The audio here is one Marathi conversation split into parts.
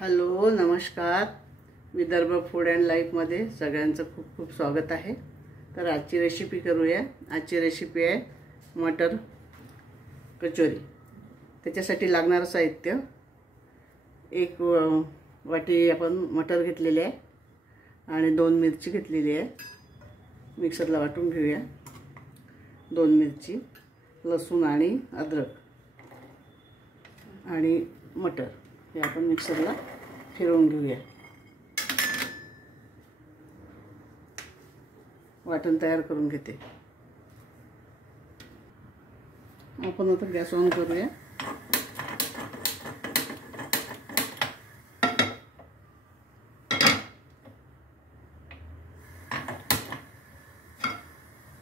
हॅलो नमस्कार. विदर्भ फूड अँड लाईफमध्ये सगळ्यांचं खूप खूप स्वागत आहे. तर आजची रेसिपी करूया. आजची रेसिपी आहे मटर कचोरी. त्याच्यासाठी लागणारं साहित्य एक वाटी आपण मटर घेतलेले आहे आणि 2 मिरची घेतलेली आहे. मिक्सरला वाटून घेऊया. 2 मिरची, लसूण आणि अद्रक आणि मटर हे आपण मिक्सरला फिरवून घेऊया. वाटण तयार करून घेते. आपण आता गॅस ऑन करूया.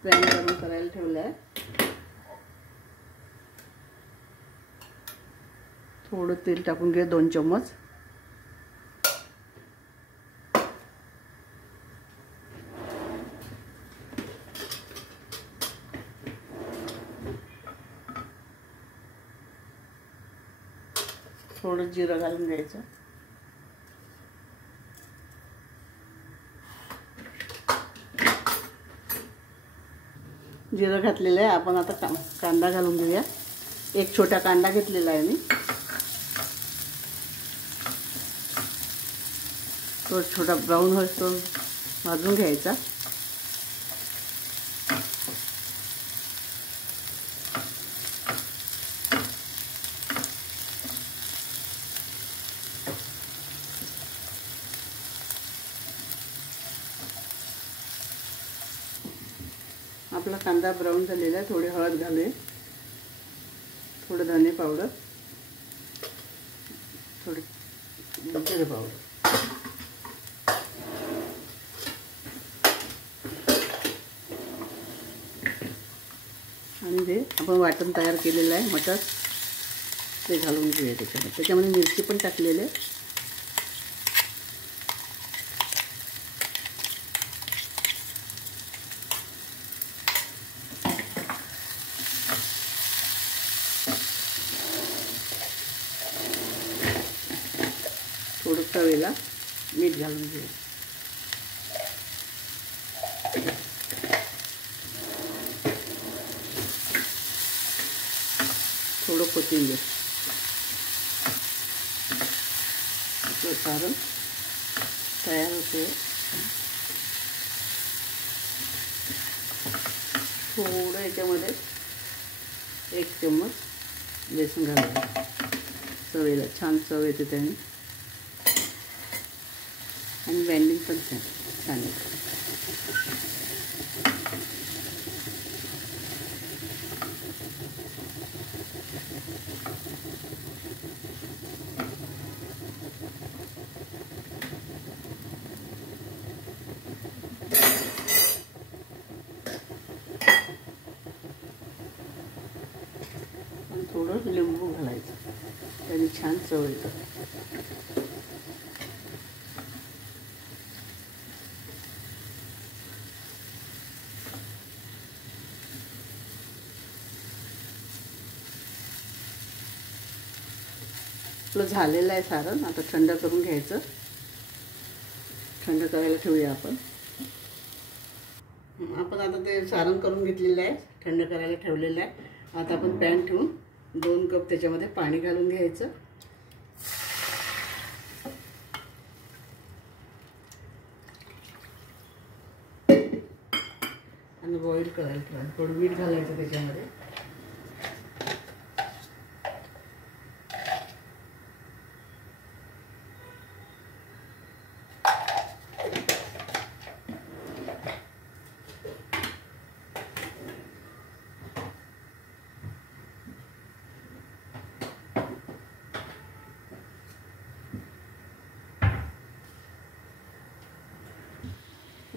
पॅन गरम करायला ठेवला आहे. थोडं तेल टाकून घे, 2 चम्मच. थोडं जिरं घालून घ्यायचं. जिरं घातलेलं आहे. आपण आता कांदा घालून घेऊया. एक छोटा कांदा घेतलेला आहे मी. तो छोटा ब्राऊन होईस्तो भाजून घ्यायचा. आपला कांदा ब्राऊन झालेला आहे. थोडी हळद घालूया, थोडं धने पावडर, थोडी जिरे पावडर आणि ते आपण वाटण तयार केलेलं आहे मटर ते घालून घेऊया त्याच्यामध्ये. त्याच्यामध्ये मिरची पण टाकलेली आहे. थोडं तवेला मीठ घालून घेऊया. थोडं कोथिंबीर. आपलं सारण तयार होते. थोडं याच्यामध्ये 1 चम्मच बेसन घालायचं. चवीला छान चव येते त्याने आणि बाइंडिंग पण छान येते. थोडं लिंबू घालायचं, त्याने छान चव येतं. आपलं झालेलं आहे सारण. आता थंड करून घ्यायचं. थंड करायला ठेवूया आपण. आता ते सारण करून घेतलेलं आहे, थंड करायला ठेवलेलं आहे. आता आपण पॅन ठेवून 2 कप त्याच्यामध्ये पाणी घालून घ्यायचं. आणि बॉईल करायला ठेवायचं. थोडं मीठ घालायचं त्याच्यामध्ये.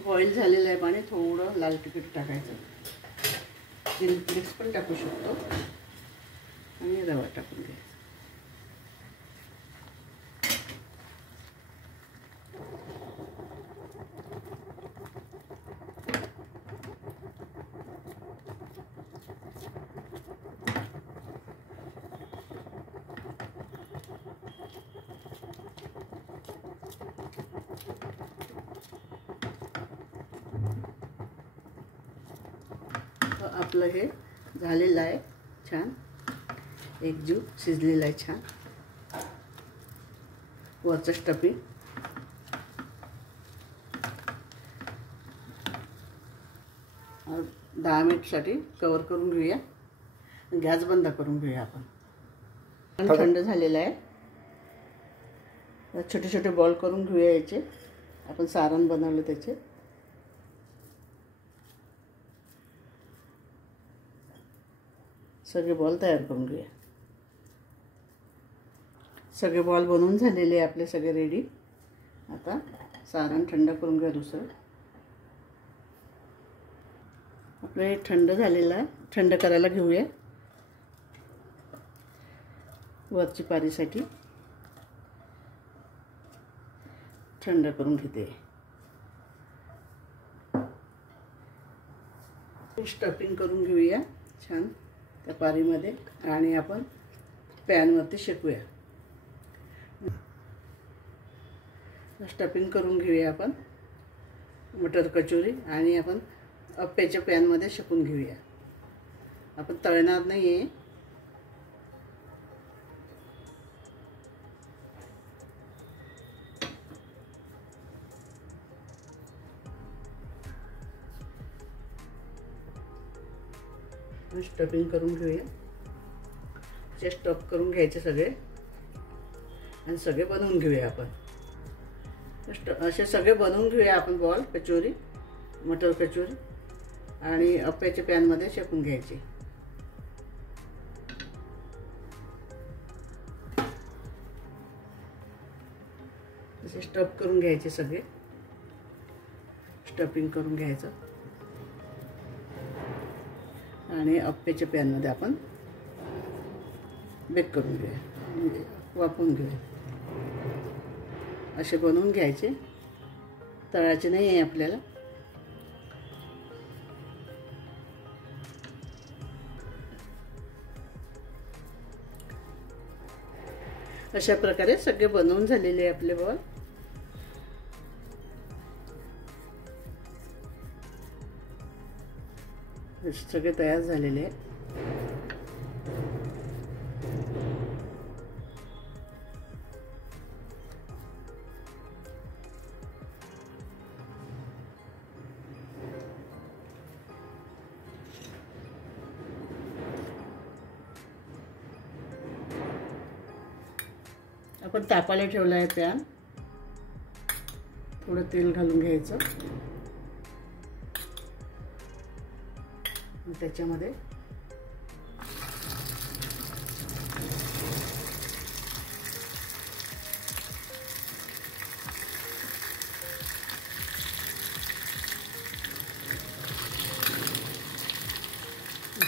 बॉईल झालेलं आहे पाणी. थोडं लाल तिखट टाकायचं. चिली फ्लेक्स पण टाकू शकतो आणि रवा टाकून घ्यायचा. आपलं हे झालेलं आहे छान, एकजीव शिजलेला आहे छान. वरचं स्टफिंग और 10 मिनिटसाठी कवर करून घेऊया. गॅस बंद करून घेऊया आपण. थंड झालेलं आहे. छोटे छोटे बॉल करून घेऊया याचे. आपण सारण बनवलं त्याचे. सगळे बॉल तयार करून घेऊया. सगळे बॉल बनवून झालेले आपले सगळे रेडी. आता सारण थंड करून घेऊया दुसरं. आपलं हे थंड झालेलं आहे. थंड करायला घेऊया. वरची पारीसाठी थंड करून घेते. स्टफिंग करून घेऊया छान त्या पारीमध्ये आणि आपण पॅनवरती शेकूया. स्टफिंग करून घेऊया आपण मटर कचोरी आणि आपण अप्प्याच्या पॅनमध्ये शेकून घेऊया. आपण तळणार नाही आहे. स्टफिंग करून घेऊया. ते स्टफ करून घ्यायचे सगळे आणि सगळे बनवून घेऊया आपण. असे सगळे बनवून घेऊया आपण बॉल कचोरी, मटर कचोरी आणि अप्प्याच्या पॅनमध्ये शेकून घ्यायचे. असे स्टफ करून घ्यायचे सगळे. स्टफिंग करून घ्यायचं आणि अप्प्याच्या पॅनमध्ये आपण बेक करून घेऊया, वाफवून घेऊया. असे बनवून घ्यायचे. तळायचे नाही आहे आपल्याला. अशा प्रकारे सगळे बनवून झालेले आपले बॉल. सगळे तयार झालेले आहे. आपण तापायला ठेवला आहे पॅन. थोडं तेल घालून घ्यायचं. त्याच्यामध्ये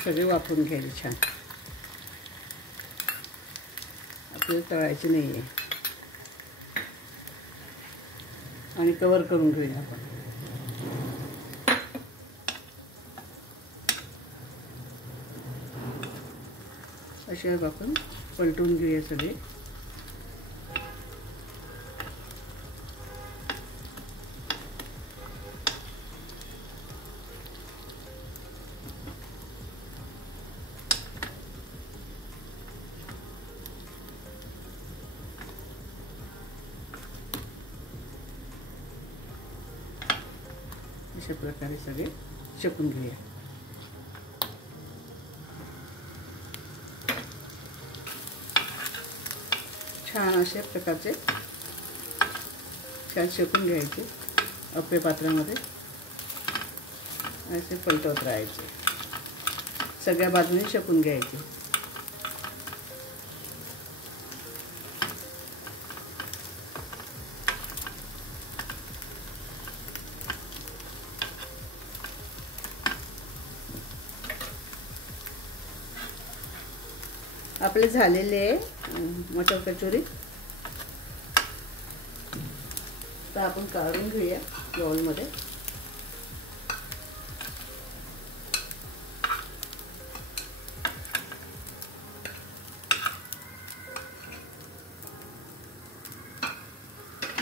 सगळे वापरून घ्यायचे छान. आपल्याला तळायचे नाही आहे. आणि कवर करून घेऊया आपण. असे आपण पलटून घेऊया सगळे. अशा प्रकारे सगळे शेकून घेऊया. छान अशा प्रकारचे छान शेकून घ्यायचे अप्पे पात्रामध्ये. असे पलटवत राहायचे. सगळ्या बाजूने शेकून घ्यायचे. आपले झालेले आहे मटर कचोरी. तर आपण काढून घेऊया बाउलमध्ये.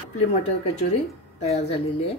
आपली मटर कचोरी तयार झालेली आहे.